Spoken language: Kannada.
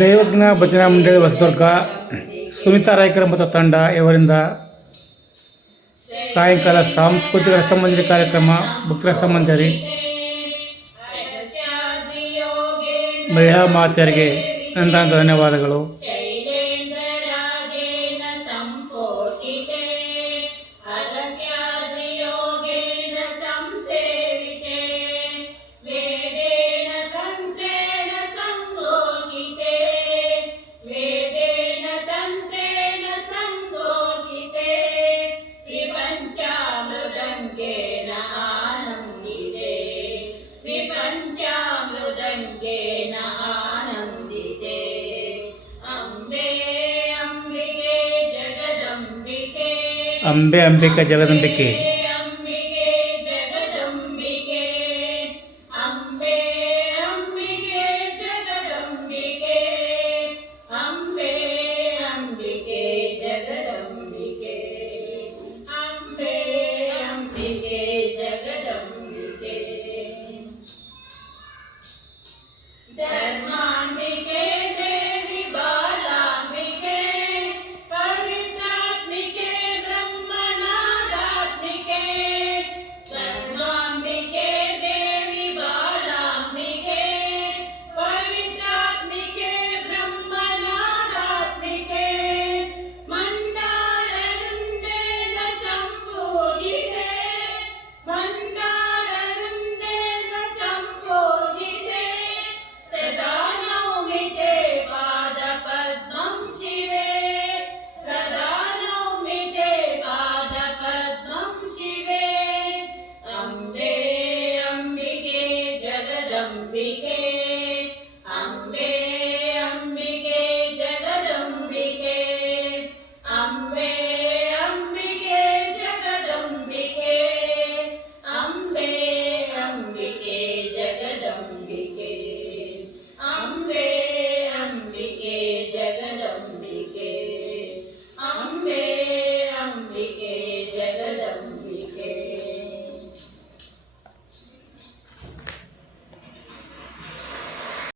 ದೈವಜ್ಞ ಭಜನಾ ಮಂಡಳಿ ಹೊಸದುರ್ಗ, ಸುನೀತಾ ರಾಯ್ಕರ್ ಮತ್ತು ತಂಡ ಇವರಿಂದ ಸಾಯಂಕಾಲ ಸಾಂಸ್ಕೃತಿಕ ರಸಮಂಜರಿ ಕಾರ್ಯಕ್ರಮ ರಸಮಂಜರಿ ಮಹಿಳಾ ಮಾತೆಯರಿಗೆ ನನ್ನ ಧನ್ಯವಾದಗಳು. ಅಂಬೆ ಅಂಬಿಕೆ ಜಗದಂಬಿಕೆ também